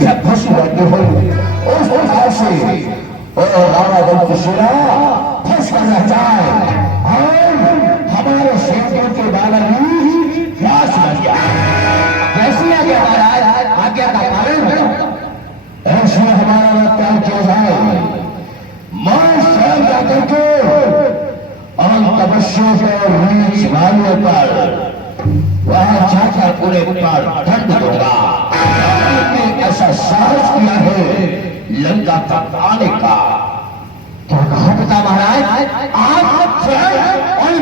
जब खुश रहते हो उस प्रकार से राणा दंतशिला खुश रह जाए और हमारे क्षेत्रों के बावजूद नाश न जाए। कैसी आज्ञा महाराज? आज्ञा का कारण है ऐसे हमारा त्याग किया जाए। मैं स्वयं जाकर के और तपस्या के रीच वालों पर वहां जाकर पूरे पर दंड दूंगा। ऐसा साहस किया है लंका तक आने का। क्या कहा पिता महाराज? आप स्वयं और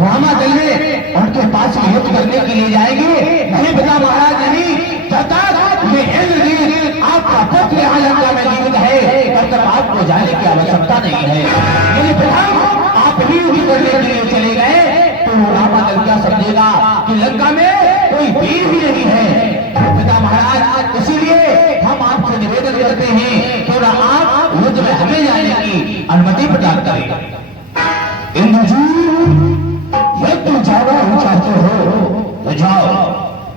रामादल में उनके पास युद्ध करने के लिए जाएंगे? नहीं पिता महाराज, नहीं। जब तक ये इंद्रजीत आपका पुत्र यहाँ लंका में जीवित है तब तक आपको जाने की आवश्यकता नहीं है। यदि पिता आप ही युद्ध करने के लिए चले गए तो रामादल क्या समझेगा कि लंका में कोई वीर भी नहीं है। पिता महाराज, इसीलिए हम आपसे निवेदन करते हैं थोड़ा आप युद्ध में हमें जाने की अनुमति प्रदान करें। इंद्रजीत, यदि तुम जाना ही चाहते हो तो जाओ,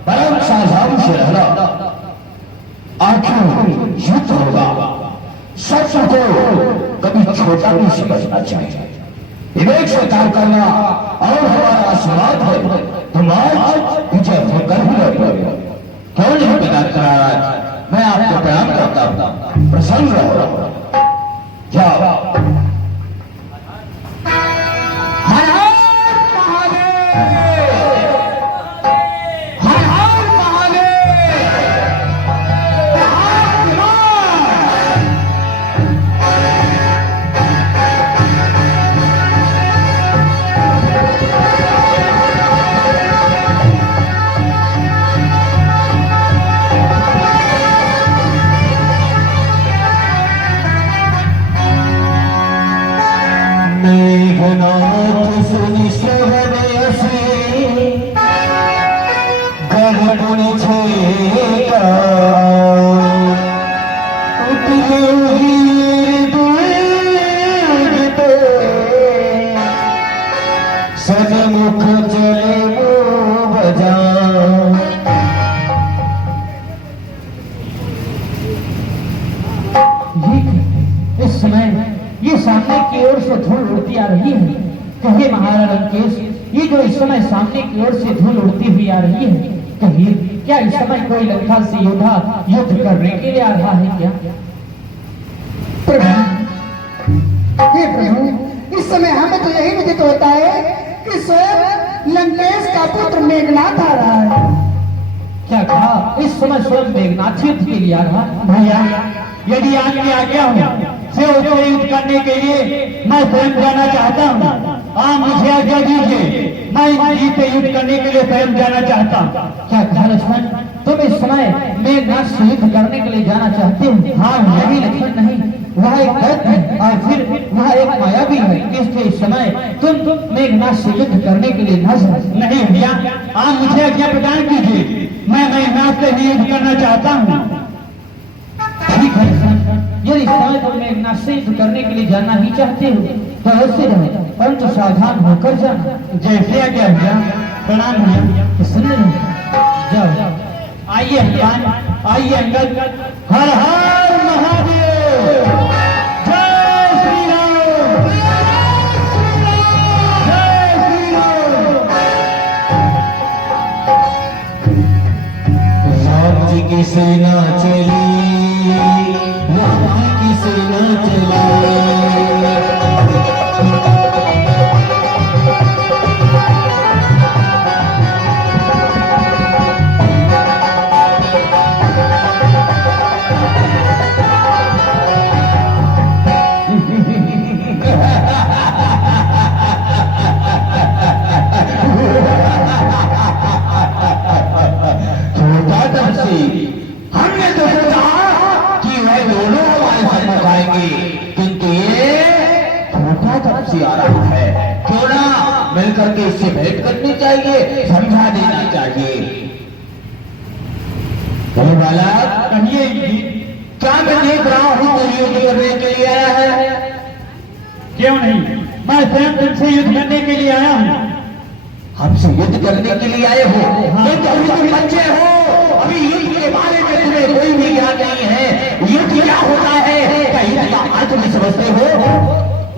परम सावधानी से रहना। आखिर युद्ध होगा, सच को कभी छोटा नहीं समझना चाहिए। विवेक से कार्य करना और हमारा आशीर्वाद है। तुम आज विजय होकर ही रहोगे। क्यों नहीं पिता महाराज? मैं आपको प्रणाम करता हूँ। प्रसन्न रहो। जाओ। हर हर महादेव! हर हर महादेव! मेघनाथ सुनि सहनयसी गरुड़ छेका उठले वीर दुर्गते सन्मुख चले मुँह बजा। इस समय ये सामने की ओर से धूल उड़ती आ रही है। कहे महाराज लंकेश, ये जो इस समय सामने की ओर से धूल उड़ती हुई आ रही है, कहिए क्या इस समय कोई लंका से योद्धा युद्ध करने के लिए आ रहा है क्या? हे प्रभु, इस समय हमें तो यही विदित होता है कि स्वयं लंकेश का पुत्र मेघनाथ आ रहा है। क्या कहा? इस समय स्वयं मेघनाथ युद्ध के लिए आ रहा है? भैया, यदि आपकी आज्ञा हो से युद्ध करने के लिए मैं स्वयं जाना चाहता हूँ। आप मुझे आज्ञा दीजिए, मैं इंद्रजीत से युद्ध करने के लिए स्वयं जाना चाहता हूँ। क्या कहा लक्ष्मण? तुम इस समय मेघनाथ से युद्ध करने के लिए जाना चाहते हो? हाँ, नहीं लक्ष्मण नहीं, वह एक दैत्य है और फिर वह एक माया भी है, इसलिए इस समय तुम मेघनाथ से युद्ध करने के लिए न जाओ। नहीं भैया, आप मुझे आज्ञा प्रदान कीजिए, मैं मेघनाथ से ही युद्ध करना चाहता हूँ। ठीक है, यदि समय तुम मेघनाथ से युद्ध करने के लिए जाना ही चाहते हो तो अवश्य रहे, परंतु सावधान होकर जाना। जैसे आज्ञा भैया। प्रणाम भैया। सुन जाओ। आइए हनुमान, आइए अंगद। हर हर महादेव! जय श्री राम! जय श्री राम! राम जी की सेना चली, राम जी की सेना चली। हमने तो सोचा कि वह दोनों हमारे सम्मुख आएंगे, किंतु ये धोखा तपसी आ रहा है। क्यों ना मिलकर के इससे भेंट करनी चाहिए, समझा देना चाहिए। बालक, कहिए क्या मैं देख रहा हूँ तो युद्ध करने के लिए आया है? क्यों नहीं, मैं स्वयं तुमसे युद्ध करने के लिए आया हूँ। हमसे युद्ध करने के लिए आए हो? हाँ। तो अभी तुम बच्चे हो, अभी युद्ध के बारे में तुम्हें कोई भी ज्ञान नहीं है। समझते हो?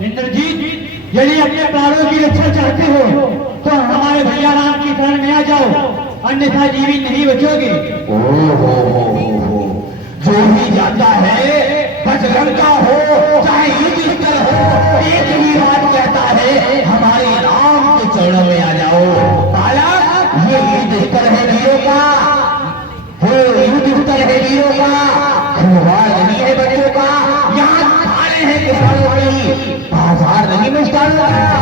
इंद्रजीत, यदि अपने प्राणों की रक्षा चाहते हो तो हमारे भैया राम की शरण में आ जाओ, अन्यथा जीवित नहीं बचोगे। हो जो भी जाता है बजरंग का हो चाहे युधिष्ठिर हो, एक ही बात कहता है, हमारे राम के चरणों में आ जाओ। बालक, ये युधिष्ठिर है वीरों का, ये युधिष्ठिर है वीरों का, खिलवाड़ नहीं है बच्चों का। यहाँ खाने हैं किसानों की, बाजार नहीं मिष्ठानों का।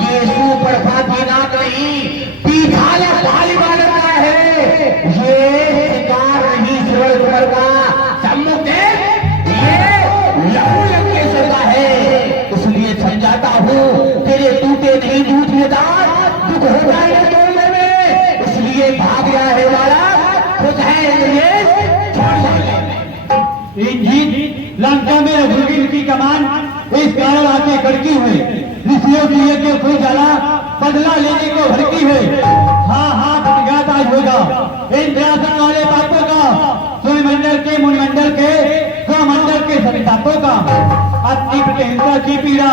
ये सुपर फातीनाथ नहीं, पीछाला बाली बालक का है। ये शिकार नहीं श्रवण कुमार का, सम्मुख देख, ये लहू लंकेश्वर का है। इसलिए समझाता हूँ, तेरे टूटे नहीं दूध में दांत, दुख हो जाएगा तोड़ने में। इसलिए भाग गया है वाला, खुद है ये छोड़ जाए। इंजीत, लंका में रघुवीर की कमान इस कारण आके कड़की हुई, ऋषियों की यज्ञ को जला बदला लेने को भड़की है। हाँ प्रतिघात आज होगा इंद्रासन वाले पापों का, सूर्यमंडल के मुनिमंडल के स्वमंडल के सभी पापों का। अति प्रतिहिंसा की पीड़ा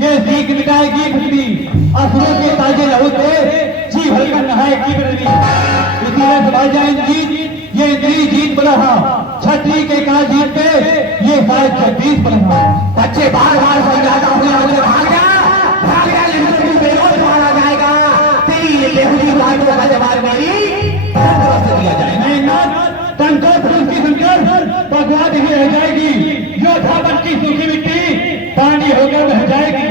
ये सीख मिटाएगी पृथ्वी, असुरों के ताजे लहू से जी भरकर नहाएगी पृथ्वी। इसीलिए समझ जाए इंद्रजीत, ये इंद्री जीत बढ़ा, छत्री के का जीत पे ये शायद 26 बढ़ा। बच्चे बार बार समझाता हूँ, भाग गया लेकिन बेहोश मारा जाएगा। तेरी ये बेहुदी बातों का जवाब मेरी दिया जाए। नहीं ना, टंकर पुरुष की सुनकर भगवान ही रह जाएगी, योद्धा बन की सूखी मिट्टी पानी होकर बह जाएगी।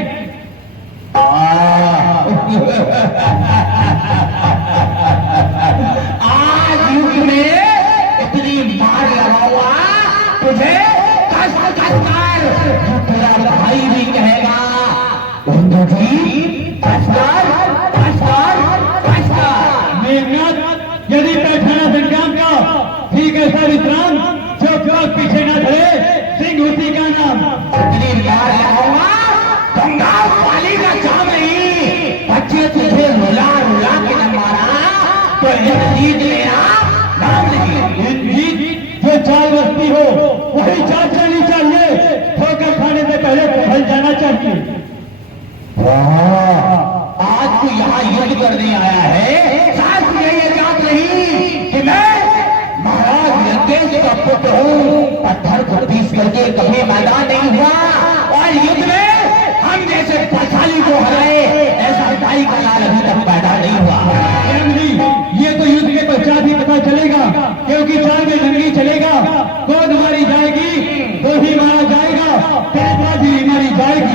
आज युग में इतनी मार लगाऊंगा तुझे, कस कर तेरा भाई भी कहेगा मेघनाथ, यदि पैठाना संग्राम का ठीक ऐसा विश्राम जो क्रोध पीछे न धरे, सिंह उसी का नाम। इतनी मार लगाऊंगा गंगा पाली का काम नहीं, बच्चे तुझे रुला रुला के न मारा तो जीत मेरा नाम नहीं। इंद्रजीत, जो चाल बस्ती हो वही चाल चलनी चाहिए, ठोकर खाने से पहले फल जाना चाहिए। आज तू यहाँ युद्ध करने आया है, साथ में ये बात नहीं कि मैं महाराज लंकेश का पुत्र हूँ। पत्थर को पीस करके कभी मैदान नहीं हुआ, और युद्ध में हम जैसे बलशाली को हराए ऐसा भाई का लाल अभी तक पैदा नहीं हुआ। ये तो युद्ध के पश्चात ही पता चलेगा, क्योंकि चाल में जंगी चलेगा, कौन मारी जाएगी तो ही मारा जाएगा, तेरे बाद ही मारी जाएगी।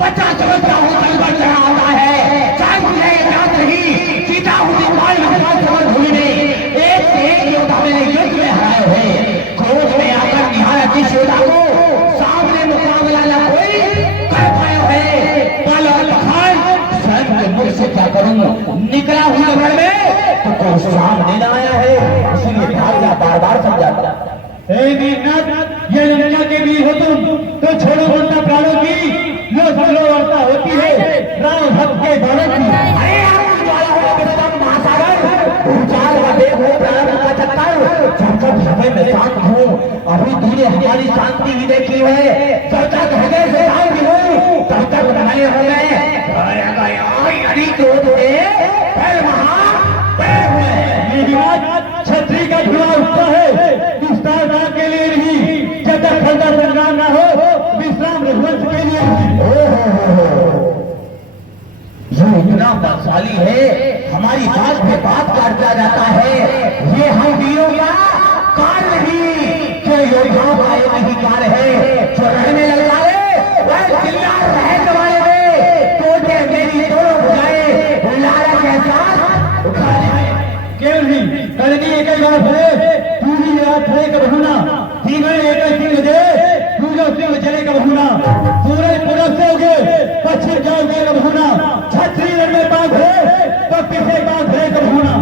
बच्चा समझता हूँ तलवार चढ़ा होता है, चाहे मुझे याद नहीं, सीता हूँ दीवार समझ हुई नहीं। एक से एक योद्धा मेरे युद्ध में हराए हुए, क्रोध में आकर निहारा जिस योद्धा को सामने मुकाबला न कोई कर पाए हुए। पल और लखान स्वयं के मुख से क्या करूँ, निकला हुआ घर में तो कोई सामने न आया है, इसलिए भागना बार बार समझाता। हे मेघनाथ, ये लंका के वीर हो तुम तो छोड़ो वरना प्राणों की, लो सगलो वार्ता होती है राम भक्त के बालों की। अरे महासागर ऊंचाई का देव हो, प्राण का चक्कर, जब तक हमें मैं शांत हूँ, अभी तूने हमारी शांति ही देखी है, जब तक हृदय से शांति हूँ तब तक बनाए हो गए। छत्री का धुआं उठता है विस्तार के लिए नहीं, जब तक फलदा संग्राम न हो विश्राम रघुवंश के लिए नहीं। जो इतना बलशाली है, हमारी बात पे बात काटता जाता है, ये हम वीरों का कार नहीं, जो योद्धाओं का एक अधिकार है, जो रहने लग जाए वह चिल्ला रहने वाले में टोटे मेरी दोनों बुझाए, लारा के साथ उठा जाए। केवल नहीं करनी एक ही बात है, पूरी रात है कब होना, तीनों एक ही सिंह दे, पूजो सिंह चले कब होना, सूरज पूरब से उगे पश्चिम जाओगे कब होना, छत्री रण में बांध है तो पीछे बांध है कब होना।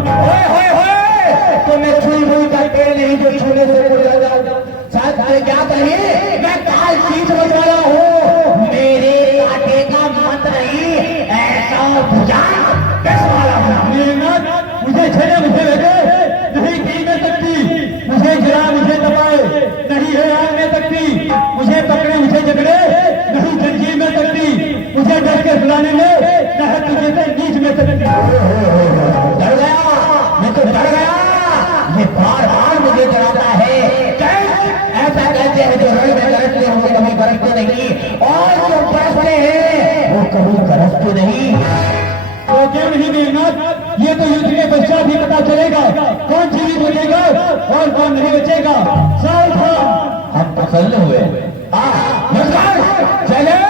तो मैं छुई हुई का पेड़ नहीं जो छूने से मुड़ जाऊंगा, शायद तुझे ज्ञात नहीं मैं काल खींच वाला हूँ, मेरे कांटे का मत नहीं ऐसा भुजा वाला हूँ। मुझे छेड़े मुझे लगे नहीं की में सकती, मुझे गिरा मुझे दबाए नहीं है आग में सकती, मेघनाथ, ये तो युद्ध के पश्चात ही पता चलेगा कौन जीवित बचेगा और कौन नहीं बचेगा। सावधान। हम प्रसन्न हुए। चले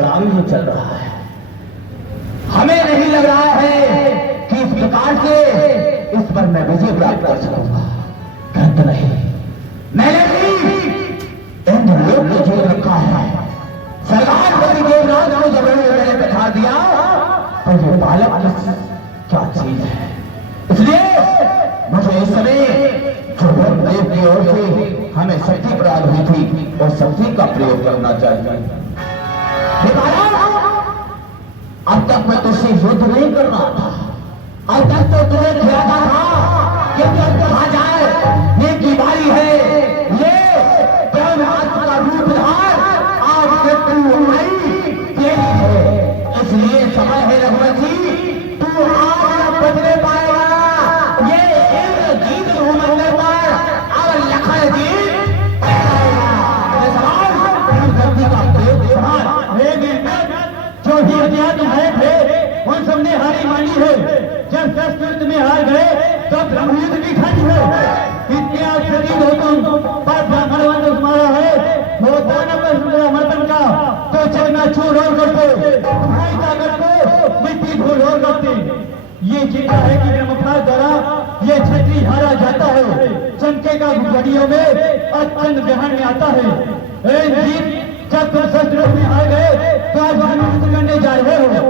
संग्राम जो चल रहा है, हमें नहीं लग रहा है कि इस प्रकार से इस पर मैं विजय प्राप्त कर सकूंगा। कहते नहीं, मैंने भी इंद्रलोक को जोड़ रखा है। सरकार बड़ी देवराज को जब मैंने बैठा दिया तो ये बालक क्या चीज है। इसलिए मुझे इस समय जो देव की ओर से हमें शक्ति प्राप्त हुई थी और शक्ति का प्रयोग करना चाहिए। अब तक मैं तुझसे युद्ध नहीं कर रहा था, अब तक तो तुम्हें खिलाता था कि जब कहा जाए नेकी बारी है, ये प्रेम आत्मा का रूप धार आज से तू आई तेरी है। इसलिए समय है रघुवंशी, तू आज बदले पाएगा। ये इंद्र जीत घूमने पर अब लखन जीत जो ही हथियार तुम्हारे थे उन सबने हारी मानी है। जब 10 युद्ध में हार गए तो ब्रह्मयुद्ध भी खाली है। इतने शरीर हो तुम पर ब्राह्मण तुम्हारा है, होता न समर्पण का तो चलना चूर और करते, तुम्हारी ताकत को मिट्टी धूल और करते। ये चिंता है कि ब्रह्मपाल द्वारा ये क्षत्रिय हारा जाता है, चमकेगा घड़ियों में अत्यंत ग्रहण में आता है। जब तुम शस्त्रों में हार गए तो आज हम युद्ध करने जा रहे हो।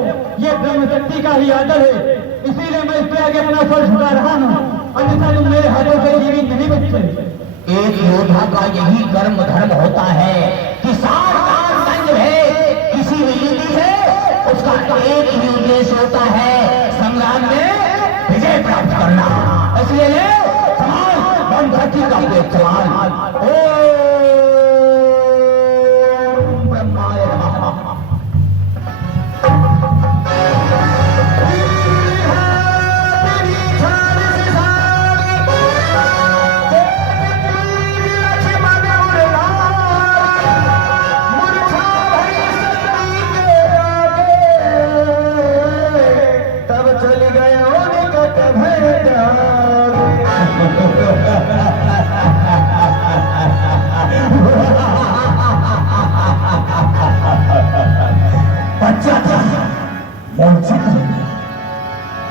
ये ब्रह्म शक्ति का ही आदर है, इसीलिए मैं इसके आगे अपना सर झुका रहा हूँ, अन्यथा तुम मेरे हाथों से जीवित नहीं बचते। एक योद्धा का यही कर्म धर्म होता है कि सावधान संग है। किसी भी युद्ध से उसका एक ही उद्देश्य होता है, संग्राम में विजय प्राप्त करना। इसलिए ब्रह्म शक्ति का इस्तेमाल।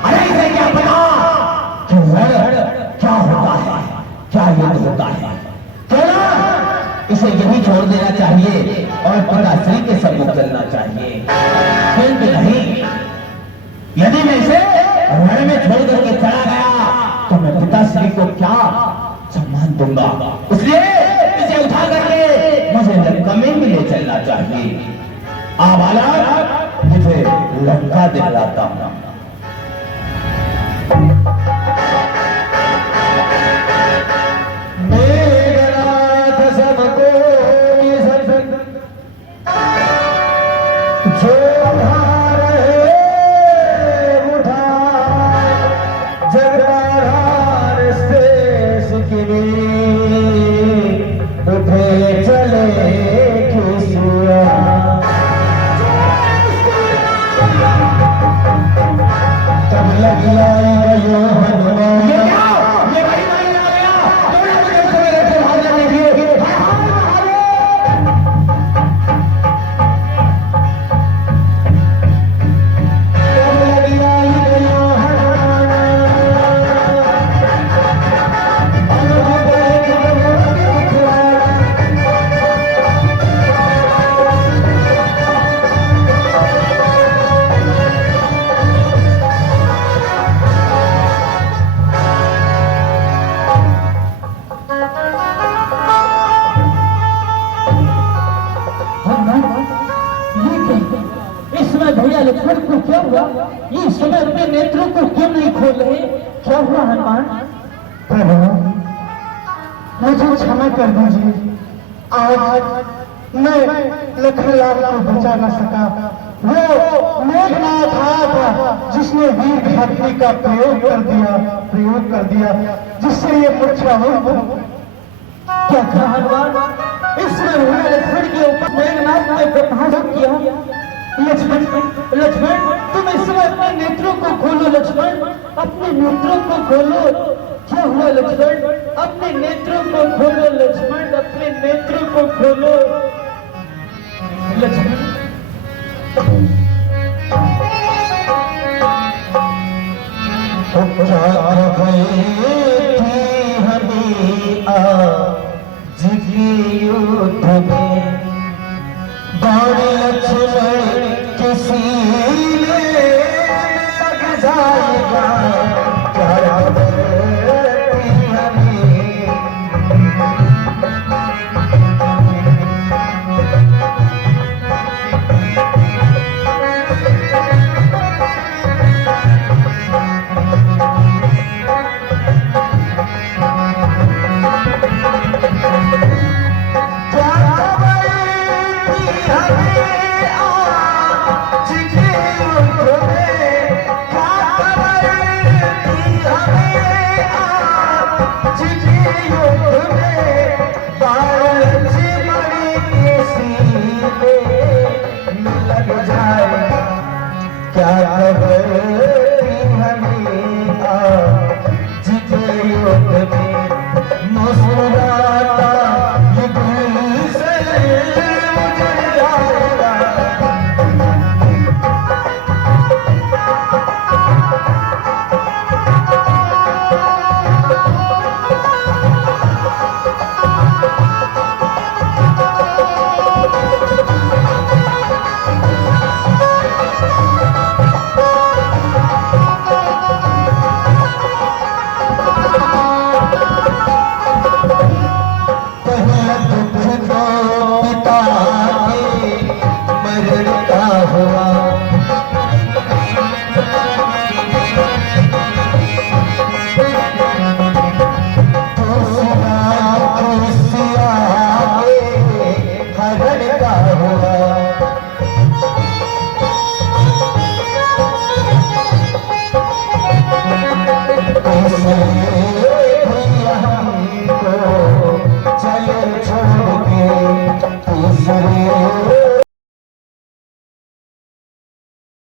अरे इसे क्या पता कि क्या होता है, क्या युद्ध होता है। चलो इसे यही छोड़ देना चाहिए और पिताश्री के सम्मुख चलना चाहिए। किंतु नहीं, यदि मैं इसे रण में छोड़ करके चला गया तो मैं पिताश्री को क्या सम्मान दूंगा। इसलिए इसे उठा करके मुझे लंका में भी ले चलना चाहिए। आवाला मुझे लंका दिखलाता हूं। मेघनाथ सबको जो भार है उठा, जगदाधार से सुखी उठे चले किसिया। तब लगी आई यो हनुमान, ये भाई भाई आ गया, मेरे से भाग जाने के लिए। भैया लक्ष्मण को क्या हुआ? ये समय अपने नेत्रों को क्यों नहीं खोल रहे? क्या हुआ हनुमान? मुझे क्षमा कर दीजिए, आज मैं लखनलाल को बचा न सका। वो मेघनाथ आया था जिसने वीर भक्ति का प्रयोग कर दिया जिससे ये मूर्छा हुई। क्या कहा हनुमान? इसमें हुए लक्ष्मण के ऊपर मेघनाथ ने प्रहार किया। लक्ष्मण तुम इस समय अपने नेत्रों को खोलो। लक्ष्मण अपने नेत्रों को खोलो। क्या हुआ लक्ष्मण? अपने नेत्रों को खोलो लक्ष्मण, अपने नेत्रों को खोलो। लक्ष्मण गई थी हमें आज की युद्ध में, बाण लक्ष्मण किसी ने लग जाएगा, क्या खबर थी हमें। Chiquillo,